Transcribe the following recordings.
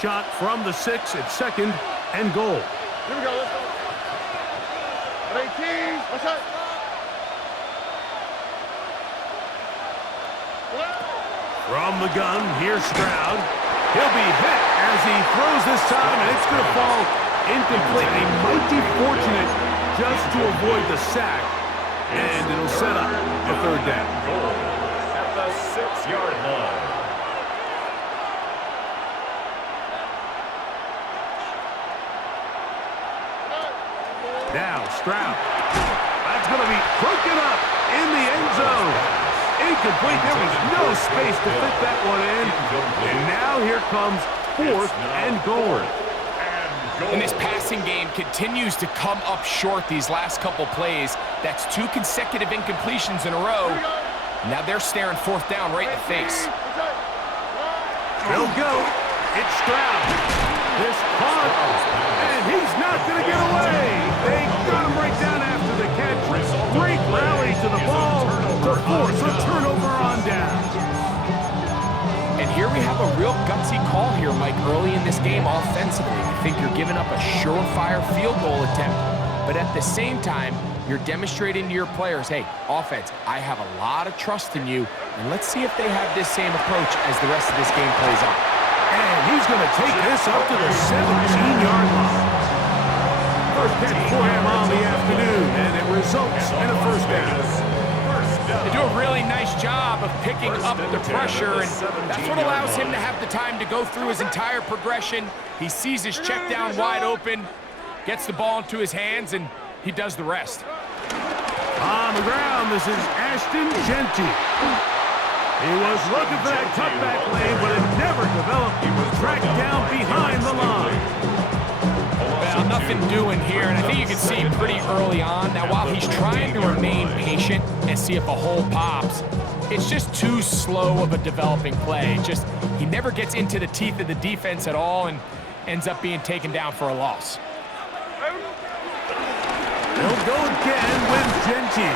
Shot from the 6 at second and goal. Here we go, let's go. 18, what's up? From the gun, here's Stroud. He'll be hit as he throws this time, and it's going to fall incomplete. He might be fortunate just to avoid the sack, and it'll set up a third down. Goal at the 6-yard line. Now Stroud. That's going to be broken up in the end zone. Incomplete. There was no space to fit that one in. And now here comes 4th and goal. And this passing game continues to come up short these last couple plays. That's 2 consecutive incompletions in a row. Now they're staring 4th down right in the face. They'll go. It's Stroud. This punt. And he's not going to get away. They got him right down after the catch. Great rally to the ball to force a turnover on down. And here we have a real gutsy call here, Mike, early in this game offensively. I think you're giving up a surefire field goal attempt, but at the same time, you're demonstrating to your players, hey, offense, I have a lot of trust in you, and let's see if they have this same approach as the rest of this game plays out. And he's going to take this up to the 17-yard line. First catch for him on the afternoon, and it results in a first down. They do a really nice job of picking up the pressure, and that's what allows him to have the time to go through his entire progression. He sees his check down wide open, gets the ball into his hands, and he does the rest. On the ground, this is Ashton Genty. He was looking for that cutback lane, but it never developed. He was tracked down behind the line. Well, nothing doing here, and I think you can see pretty early on. Now, while he's trying to remain patient and see if a hole pops, it's just too slow of a developing play. He never gets into the teeth of the defense at all and ends up being taken down for a loss. They'll go again with Genty.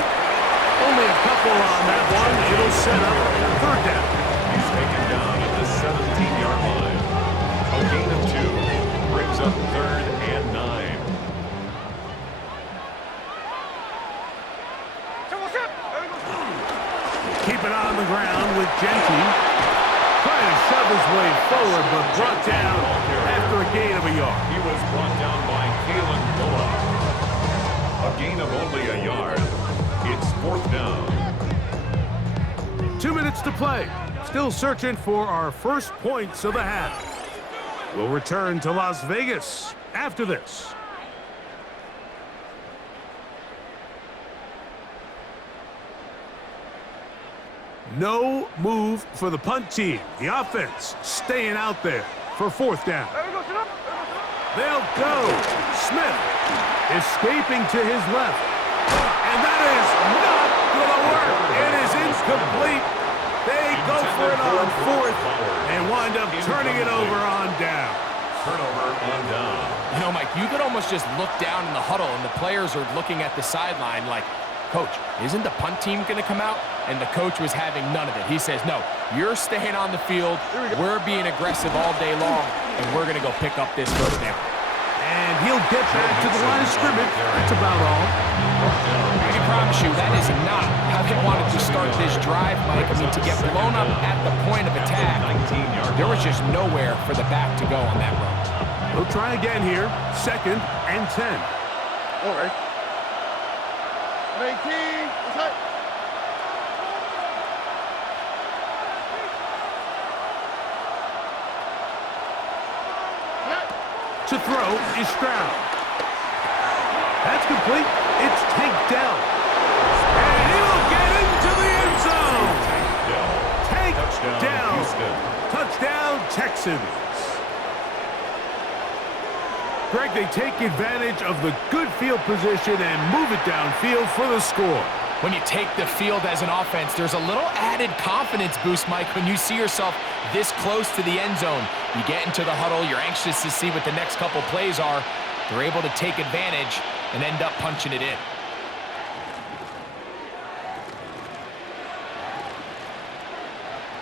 Only a couple on that one. It'll set up third down. He's taken down at the 17-yard line. A gain of 2 brings up 3rd and 9. Keep it on the ground with Genty. Trying to shove his way forward, but brought down after a gain of a yard. He was brought down by Kalen Bullock. A gain of only a yard. It's 4th down. 2 minutes to play. Still searching for our first points of the half. We'll return to Las Vegas after this. No move for the punt team. The offense staying out there for 4th down. They'll go. Smith escaping to his left. And that is not going to work. It is incomplete. They go for it on 4th and wind up turning it over on down. Turnover on down. You know, Mike, you could almost just look down in the huddle, and the players are looking at the sideline like, Coach, isn't the punt team going to come out? And the coach was having none of it. He says, no, you're staying on the field. We're being aggressive all day long, and we're going to go pick up this first down. And he'll get back to the line of scrimmage. That's about all. I can promise you that is not how they wanted to start this drive, Mike. I mean, to get blown up at the point of attack, there was just nowhere for the back to go on that run. We'll try again here. 2nd and 10. All right. 18, what's up? To throw is Stroud. That's complete. It's tanked down. And he'll get into the end zone. Tanked down. Touchdown, Texans. Greg, they take advantage of the good field position and move it downfield for the score. When you take the field as an offense, there's a little added confidence boost, Mike, when you see yourself this close to the end zone. You get into the huddle, you're anxious to see what the next couple plays are. They're able to take advantage and end up punching it in.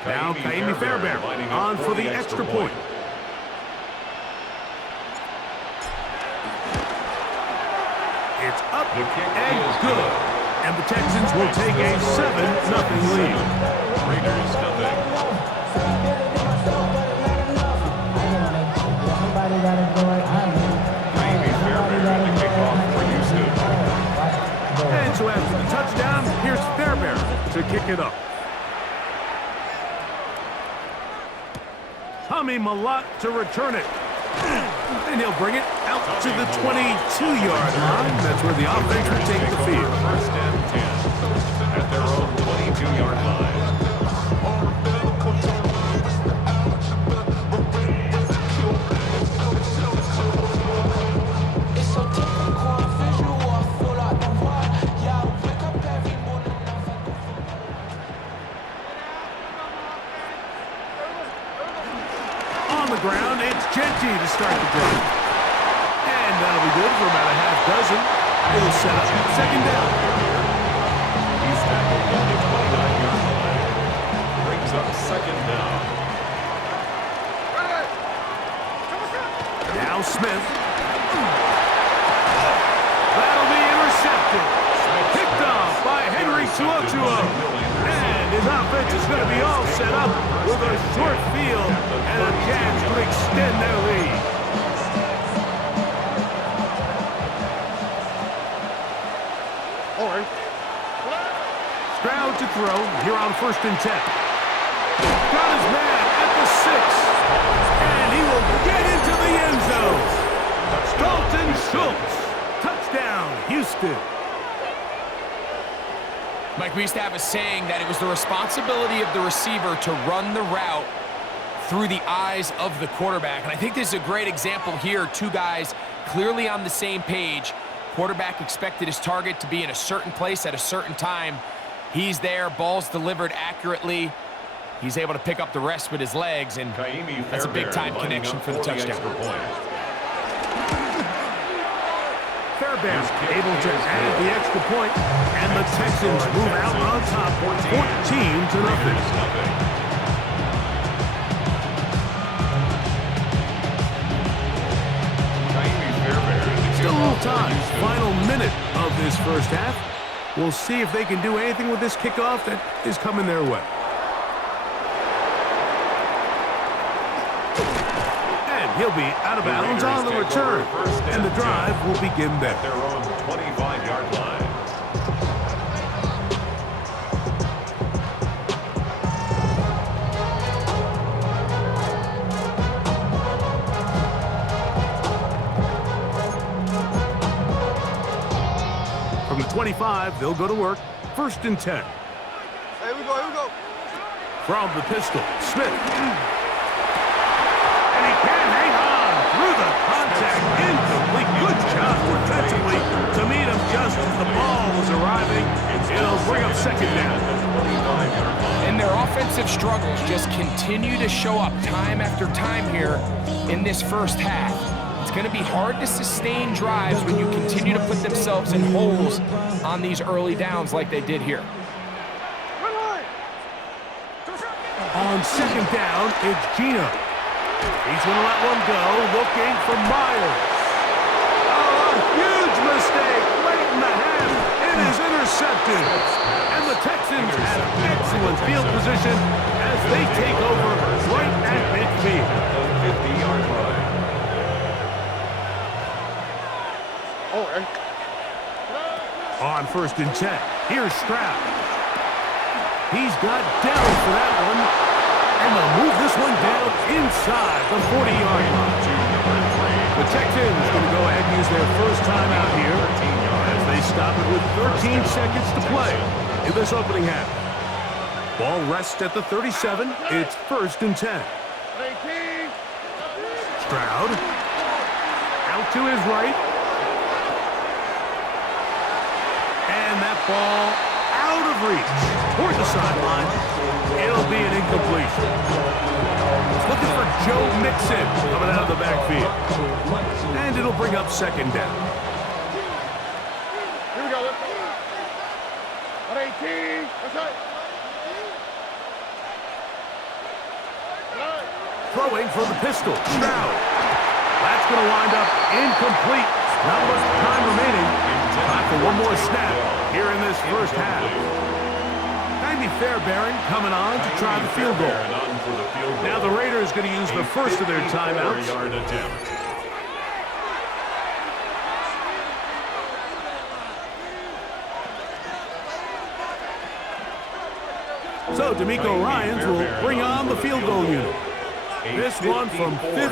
Now Kaimi Fairbairn on for the extra point. It's up The kick and is good. And the Texans will take a 7-0 lead. Raiders nothing. Miami Fairbairn the kickoff for Houston. And so after the touchdown, here's Fairbairn to kick it up. Tommy Malott to return it. And he'll bring it out to the 22-yard line. That's where the offense will take the field. First and 10 at their own 22-yard line. Ground, it's Genty to start the drive. And that'll be good for about a half dozen. It'll set up second down. He's tackled at the 29-yard line. Brings up second down. Now Smith. That'll be intercepted. Picked off by Henry Tuotuo. And his offense is going to be all set up with a short field and a chance to extend their lead. All right. Stroud to throw here on 1st and 10. Got his man at the 6. And he will get into the end zone. Dalton Schultz. Touchdown, Houston. Mike, we used to have a saying that it was the responsibility of the receiver to run the route through the eyes of the quarterback. And I think this is a great example here. Two guys clearly on the same page. Quarterback expected his target to be in a certain place at a certain time. He's there, ball's delivered accurately. He's able to pick up the rest with his legs, and that's a big-time connection for the touchdown. Fairbairn able to add the extra point, and the Texans move out on top 14-0. Still a little time. Final minute of this first half. We'll see if they can do anything with this kickoff that is coming their way. And he'll be out of bounds on the return. And the drive will begin there. Their own 25-yard line. From the 25, they'll go to work. 1st and 10. Here we go, here we go. From the pistol, Smith. And he can't hang on through the contact. Incomplete. Good job defensively to meet him just as the ball was arriving. It'll bring up second down. And their offensive struggles just continue to show up time after time here in this first half. It's going to be hard to sustain drives when you continue to put themselves in holes on these early downs like they did here. On second down, it's Gino. He's going to let one go, looking for Myers. Oh, a huge mistake late in the half. It is intercepted. And the Texans have excellent field position as they take over right at midfield. 50-yard line. All right. On 1st and 10, here's Stroud. He's got down for that one. And they'll move this one down inside the 40-yard line. The Texans going to go ahead and use their first time out here as they stop it with 13 seconds to play in this opening half. Ball rests at the 37. It's 1st and 10. Stroud out to his right. And that ball out of reach toward the sideline. It'll be an incompletion. It's looking for Joe Mixon coming out of the backfield. And it'll bring up second down. Here we go. On 18. That's right. Throwing from the pistol. Stroud. That's going to wind up incomplete. Not much time remaining. Time for one more snap here in this first half. Tiny Fairbairn coming on to try the field goal. Now the Raiders going to use the first of their timeouts. So D'Amico Ryans will bring on the field goal unit. This one from 54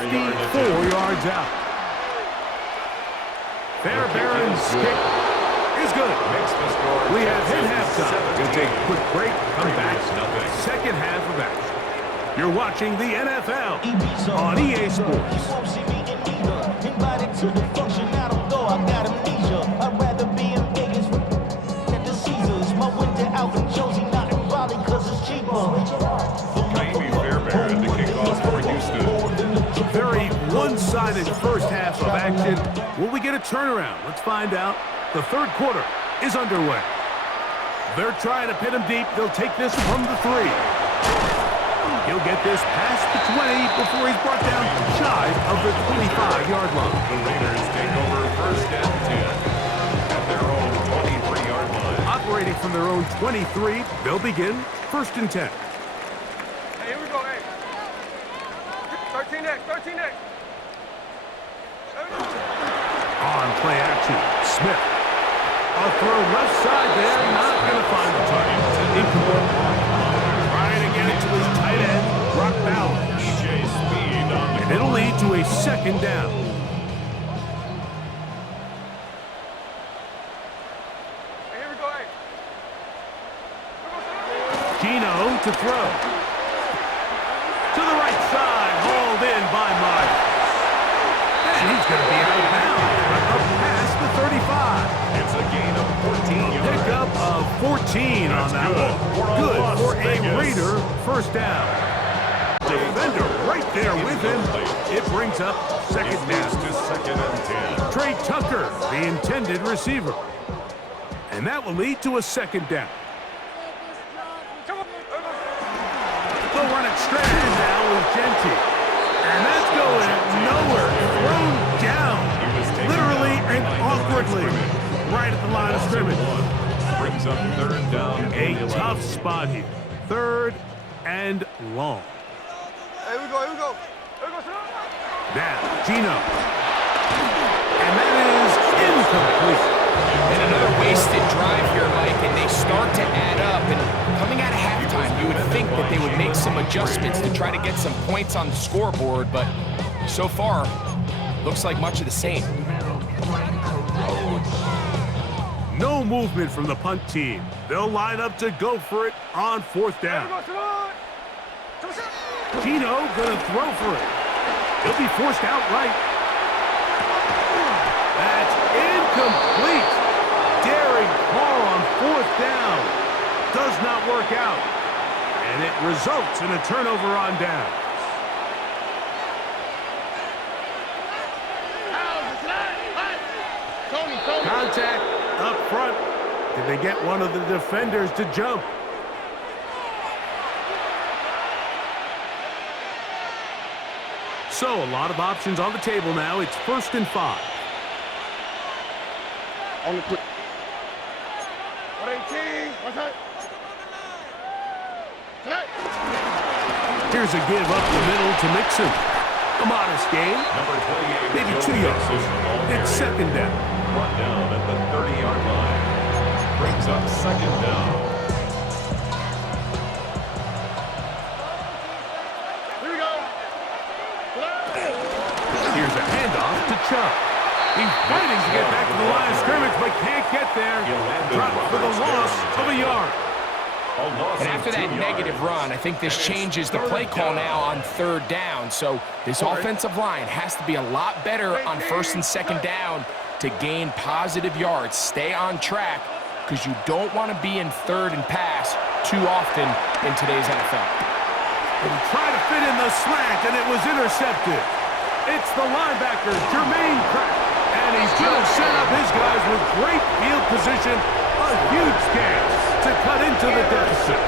yards out. Fairbairn's kick is good. We have hit halftime. We'll take a quick break, come back, second half of action. You're watching the NFL on EA Sports. Fairbairn to kick off for Houston. Very one-sided first half of action. Will we get a turnaround? Let's find out. The third quarter is underway. They're trying to pin him deep. They'll take this from the 3. He'll get this past the 20 before he's brought down shy of the 25-yard line. The Raiders take over first and 10 at their own 23-yard line. Operating from their own 23, they'll begin first and 10. Hey, here we go, hey. 13 next, 13 next. On play action, Smith. A throw left side there, not going to find the target. Incomplete. Trying to get it to his tight end, Brock Bowers. And it'll lead to a second down. Hey, here we go, hey. Gino to throw. To the right side, hauled in by Myers. And he's going to be out of bounds. Up past the 35. It's a gain of 14 yards. Pickup of 14 on that one. Good for a Raider first down. Defender right there with him. It brings up second down. To second and 10. Trey Tucker, the intended receiver. And that will lead to a second down. They'll run it straight in now with Genty. And that's going nowhere. Thrown down. Literally and awkwardly. Right at the line of scrimmage. Brings up third down. A tough spot here. Third and long. Hey, here we go, here we go. Here we go, sir. Now, Gino. And that is incomplete. And another wasted drive here, Mike, and they start to add up. And coming out of halftime, you would think that they would make some adjustments to try to get some points on the scoreboard, but so far, looks like much of the same. No movement from the punt team. They'll line up to go for it on fourth down. Gino gonna throw for it. He'll be forced outright. That's incomplete. Daring call on fourth down. Does not work out. And it results in a turnover on down. Contact up front. Did they get one of the defenders to jump? So a lot of options on the table now. It's first and 5. On the quick. 118. What's that? Here's a give up the middle to Mixon. A modest gain. Number 28. Maybe 2 yards. It's second down. Brought down at the 30-yard line. Brings up second down. Here we go. Here's a handoff to Chubb. He's fighting to get back to the line of scrimmage, but can't get there. Dropped for the loss of a yard. And after that negative run, I think this changes the play call now on third down. So this offensive line has to be a lot better on first and second down to gain positive yards. Stay on track because you don't want to be in third and pass too often in today's NFL. And he tried to fit in the slant, and it was intercepted. It's the linebacker, Jermaine Pratt. And he's going to set up his guys with great field position. A huge chance to cut into the deficit.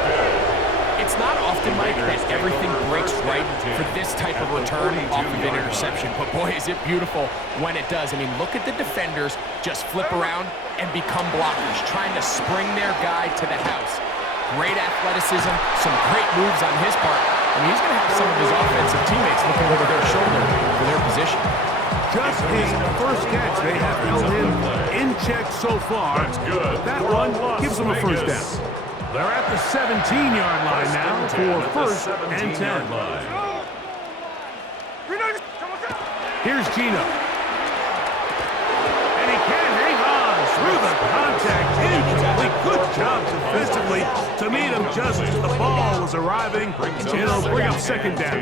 It's it's not often, Mike, that everything breaks right for this type of return off of an interception. But boy, is it beautiful when it does. I mean, look at the defenders just flip around and become blockers, trying to spring their guy to the house. Great athleticism, some great moves on his part. I mean, he's going to have some of his offensive teammates looking over their shoulder for their position. Just his first catch. They have held him in check so far. That's good. That one gives them a first down. They're at the 17-yard line now for first and 10. Here's Gino. And he can't hang on through the contact. Incomplete. Good job defensively to meet him just as the ball was arriving. It'll bring up second down.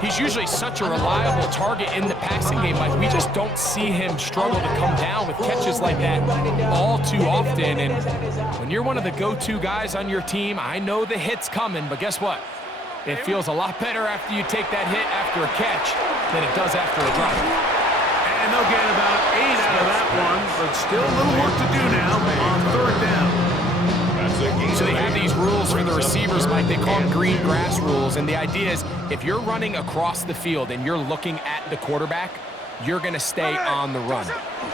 He's usually such a reliable target in the passing game, Mike. We just don't see him struggle to come down with catches like that all too often. And when you're one of the go-to guys on your team, I know the hit's coming, but guess what? It feels a lot better after you take that hit after a catch than it does after a drop. And they'll get about 8 out of that one, but still a little work to do now on third down. So they have these rules for the receivers, Mike. They call them green grass rules, and the idea is if you're running across the field and you're looking at the quarterback, you're going to stay on the run.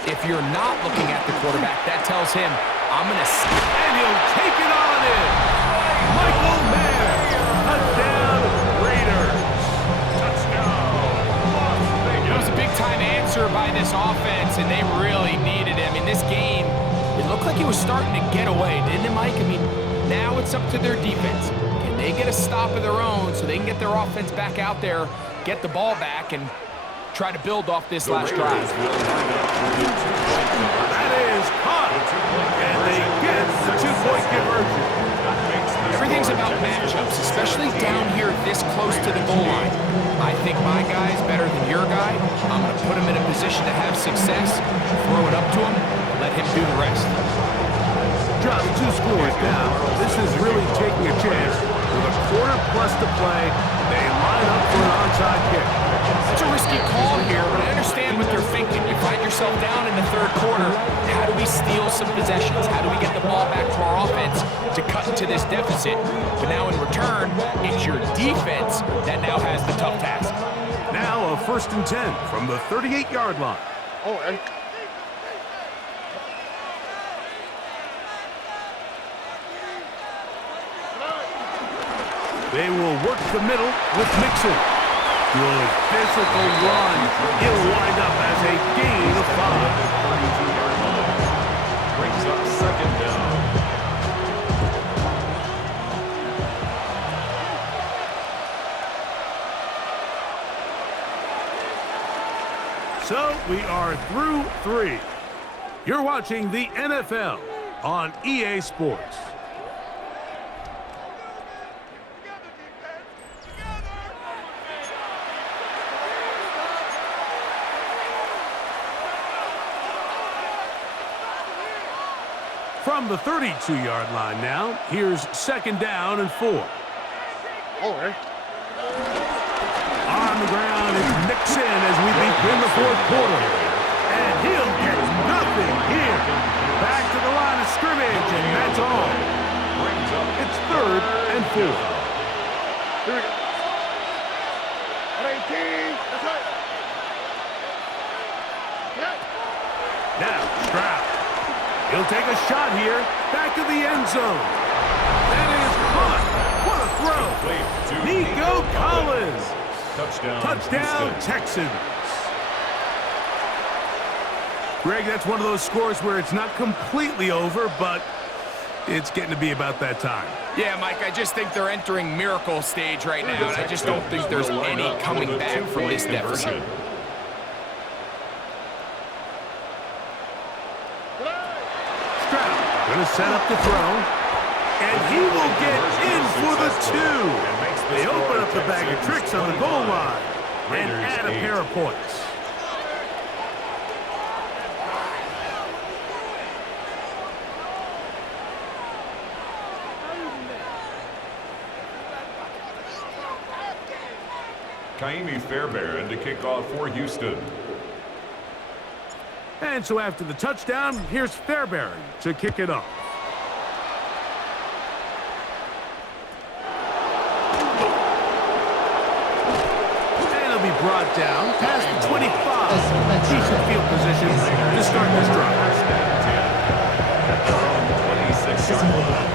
If you're not looking at the quarterback, that tells him, I'm going to... And he'll take it on in. Michael Mayer, touchdown Raiders. It was a big-time answer by this offense, and they really needed him. In this game, it looked like he was starting to get away, didn't it, Mike? I mean, now it's up to their defense. Can they get a stop of their own so they can get their offense back out there, get the ball back, and try to build off this last drive? That is caught, and they get the two-point conversion. Everything's about matchups, especially down here this close to the goal line. I think my guy's better than your guy. I'm going to put him in a position to have success, throw it up to him, and let him do the rest. Just 2 scores down. This is really taking a chance. With a quarter plus to play, they line up for an onside kick. It's a risky call here, but I understand what they're thinking. You find yourself down in the third quarter. How do we steal some possessions? How do we get the ball back to our offense to cut into this deficit? But now in return, it's your defense that now has the tough task. Now a first and 10 from the 38-yard line. Oh, and They will work the middle with Mixon. Good physical run. He'll wind up as a gain of 5. Brings up second down. So we are through 3. You're watching the NFL on EA Sports. From the 32-yard line now, here's second down and 4. oh, hey. On the ground, it's Mixon as we begin the fourth quarter. And he'll get nothing here. Back to the line of scrimmage, and that's all. It's third and 4. Here we go. 18. That's right. Now, Stroud. He'll take a shot here. Back to the end zone. That is caught. What a throw. Nico Collins. Touchdown, Texans. Greg, that's one of those scores where it's not completely over, but it's getting to be about that time. Yeah, Mike, I just think they're entering miracle stage right now, and I just don't think there's any coming back from this deficit. Going to set up the throw, and he will get in for the 2. They open up the bag of tricks on the goal line and add a pair of points. Kaimi Fairbairn to kick off for Houston. And so after the touchdown, here's Fairbairn to kick it off. brought down past the 25. Decent field position to start this drive. First and 10 at their own 26-yard line.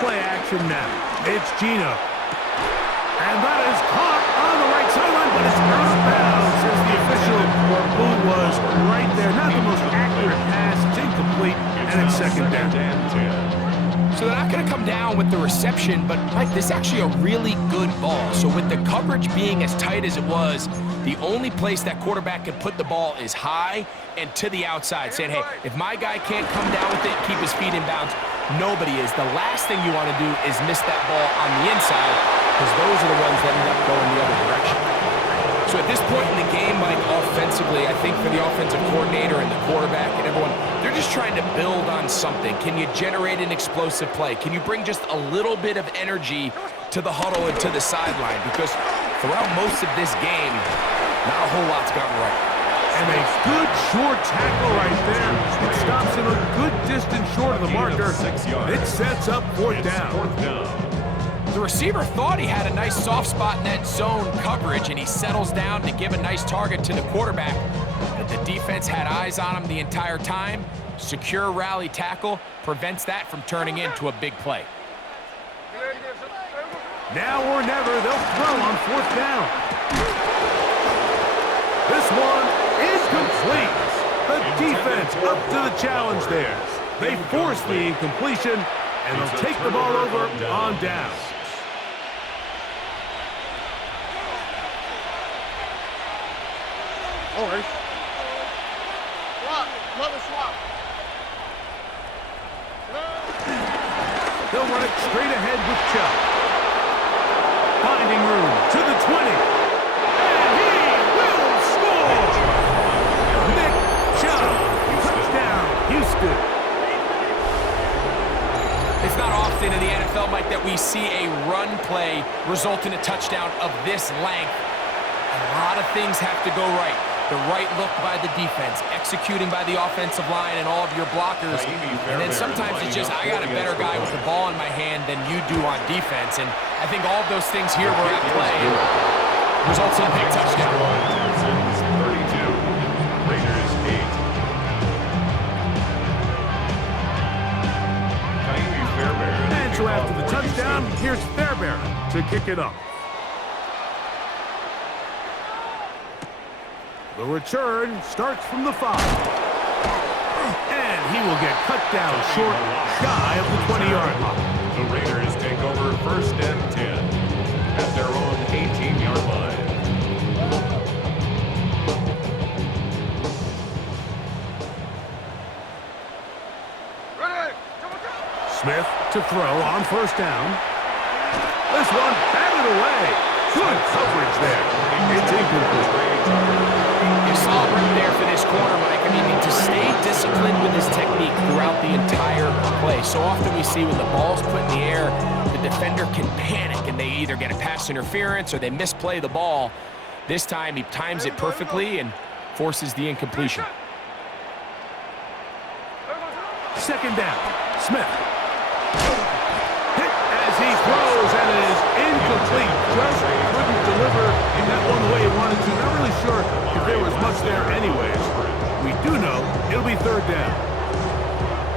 Play action now. It's Gino. And that is caught on the right sideline, but it's out of bounds, says the official, who was right there. Not the most accurate pass. It's incomplete, and it's second down. So they're not going to come down with the reception, but, Mike, this is actually a really good ball. So with the coverage being as tight as it was, the only place that quarterback can put the ball is high and to the outside, saying, hey, if my guy can't come down with it and keep his feet in bounds, nobody is. The last thing you want to do is miss that ball on the inside, because those are the ones that end up going the other direction. So at this point in the game, Mike, offensively, I think for the offensive coordinator and the quarterback and everyone, they're just trying to build on something. Can you generate an explosive play? Can you bring just a little bit of energy to the huddle and to the sideline? Because throughout most of this game, not a whole lot's gone right. And a good short tackle right there. It stops him a good distance short of the marker. It sets up fourth down. The receiver thought he had a nice soft spot in that zone coverage, and he settles down to give a nice target to the quarterback. But the defense had eyes on him the entire time. Secure rally tackle prevents that from turning into a big play. Now or never, they'll throw on fourth down. This one is complete. The defense up to the challenge there. They force the incompletion, and they'll take the ball over on down. All right. Swap. Love a swap. They'll run it straight ahead with Chubb. Finding room to the 20. And he will score! Nick Chubb. Touchdown, Houston. It's not often in the NFL, Mike, that we see a run play result in a touchdown of this length. A lot of things have to go right. The right look by the defense, executing by the offensive line and all of your blockers. And then sometimes it's just, I got a better guy with the ball in my hand than you do on defense. And I think all of those things here were at play. Results in a big touchdown. 32, Raiders 8. And so after the touchdown, here's Fairbairn to kick it off. The return starts from the 5. And he will get cut down short, shy of the 20-yard line. The Raiders take over first and 10 at their own 18-yard line. Smith to throw on first down. This one batted away. Good coverage there. It's incomplete. You saw it right there for this corner, Mike. I mean, to stay disciplined with his technique throughout the entire play. So often we see when the ball's put in the air, the defender can panic and they either get a pass interference or they misplay the ball. This time he times it perfectly and forces the incompletion. Second down. Smith. Hit as he throws, and it is incomplete. Just couldn't deliver in that one the way he wanted to. Not really sure if there was much there anyways. We do know it'll be third down.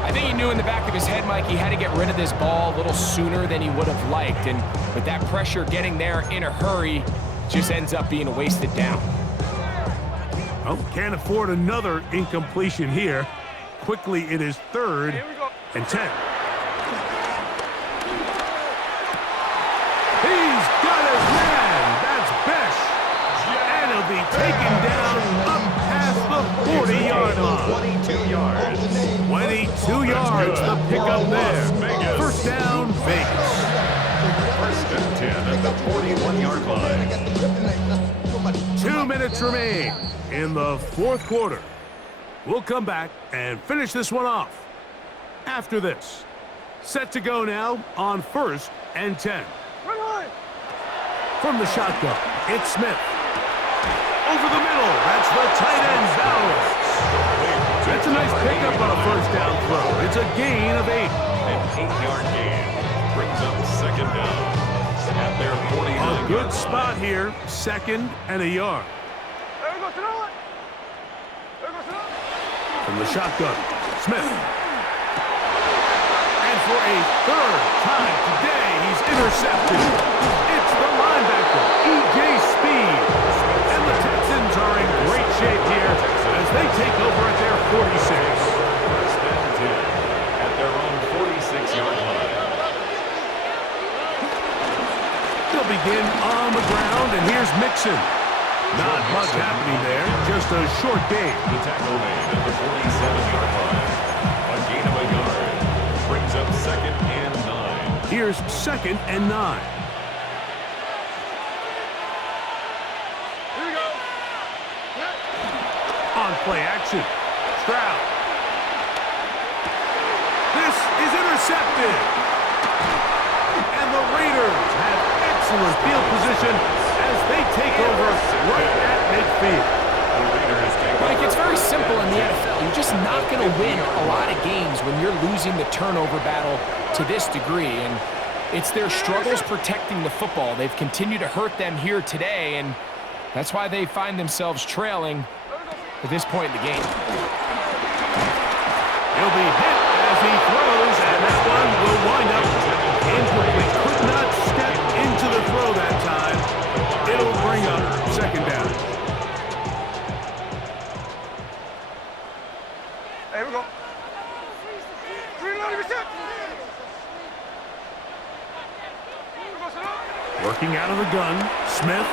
I think he knew in the back of his head, Mike, he had to get rid of this ball a little sooner than he would have liked. And with that pressure getting there in a hurry, it just ends up being a wasted down. Oh, can't afford another incompletion here. Quickly, it is third and 10. He's got his man. That's Besh. And he'll be taken down up past the 40-yard line. 22 yards. 22 yards, the pickup there. First down, Vegas. First and 10 at the 41-yard line. 2 minutes remain in the fourth quarter. We'll come back and finish this one off after this. Set to go now on first and 10. From the shotgun, it's Smith. Over the middle, that's the tight end, Bowers. That's a nice pickup on a first down throw. It's a gain of 8. An 8-yard gain brings up second down at their 49. A good spot here, second and a yard. There we go, Sonoma. There we go, Sonoma. From the shotgun, Smith. And for a third time today, he's intercepted. It's the linebacker, E.J. Speed. And the Texans are in great shape here as they take over at their 46. First and 10 at their own 46-yard line. They'll begin on the ground, and here's Mixon. Not much happening there, just a short gain. The tackle made at the 47-yard line. A gain of a yard brings up second and 9. Here's second and 9. Here we go. On play action, Stroud. This is intercepted. And the Raiders have excellent field position as they take over right at midfield. Mike, it's very simple in the NFL. You're just not going to win a lot of games when you're losing the turnover battle to this degree. And it's their struggles protecting the football. They've continued to hurt them here today, and that's why they find themselves trailing at this point in the game. He'll be hit as he throws, and that one will wind up incomplete. Could not step into the throw that time. It'll bring up second down. Here we go. 390%. Working out of the gun, Smith.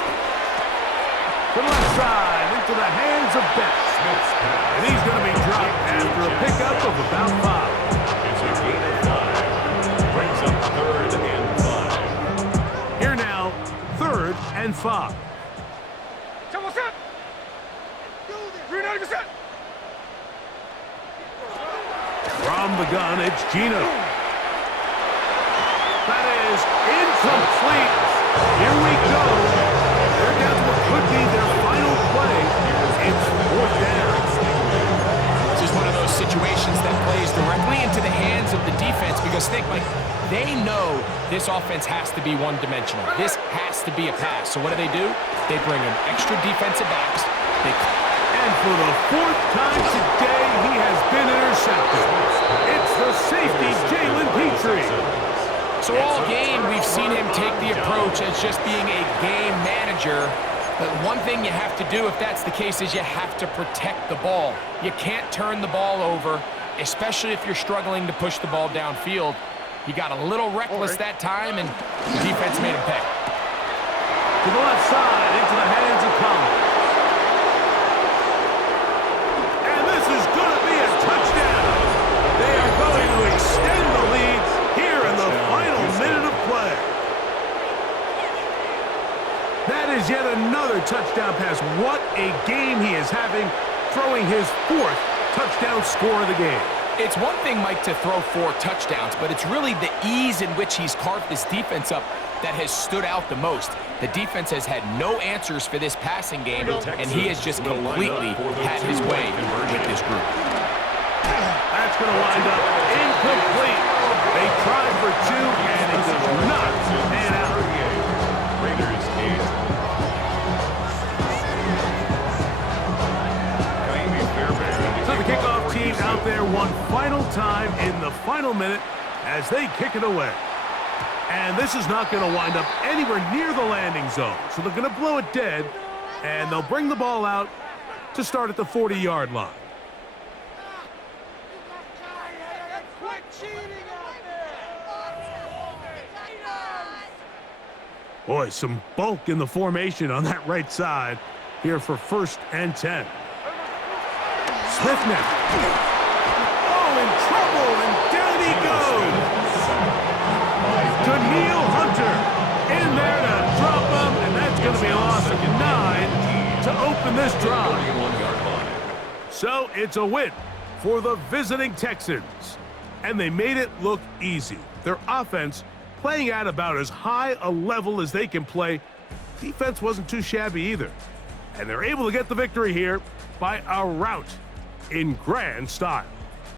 To the left side, into the hands of Betts. And he's going to be dropped after a pickup of about 5. It's a gain of 5. Brings up third and 5. Here now, third and 5. Double set. 390%. From the gun, it's Gino. That is incomplete. Here we go. They're down to what could be their final play. It's fourth down. This is one of those situations that plays directly into the hands of the defense because think, like, they know this offense has to be one-dimensional. This has to be a pass. So what do? They bring in extra defensive backs. And for the fourth time today, he has been intercepted. It's the safety, Jalen Petrie. So all game, we've seen him take the approach as just being a game manager. But one thing you have to do, if that's the case, is you have to protect the ball. You can't turn the ball over, especially if you're struggling to push the ball downfield. He got a little reckless that time, and the defense made him pay. To the left side, into the hands of Collins. And this is going to be a touchdown. They are going to extend the lead here in the final minute of play. That is yet another touchdown pass. What a game he is having, throwing his 4th touchdown score of the game. It's one thing, Mike, to throw 4 touchdowns, but it's really the ease in which he's carved this defense up that has stood out the most. The defense has had no answers for this passing game, and he has just completely had his way with this group. That's going to wind up incomplete. They tried for 2, and it does not pan out. Raiders 8. So the kickoff team out there one final time in the final minute as they kick it away. And this is not going to wind up anywhere near the landing zone. So they're going to blow it dead, and they'll bring the ball out to start at the 40-yard line. Boy, some bulk in the formation on that right side here for 1st and 10. Smith now. Oh, in trouble, and down he goes. Daniil Hunter in there to drop him, and that's going to be a loss of 9 to open this drive. So it's a win for the visiting Texans, and they made it look easy. Their offense playing at about as high a level as they can play. Defense wasn't too shabby either. And they're able to get the victory here by a rout in grand style.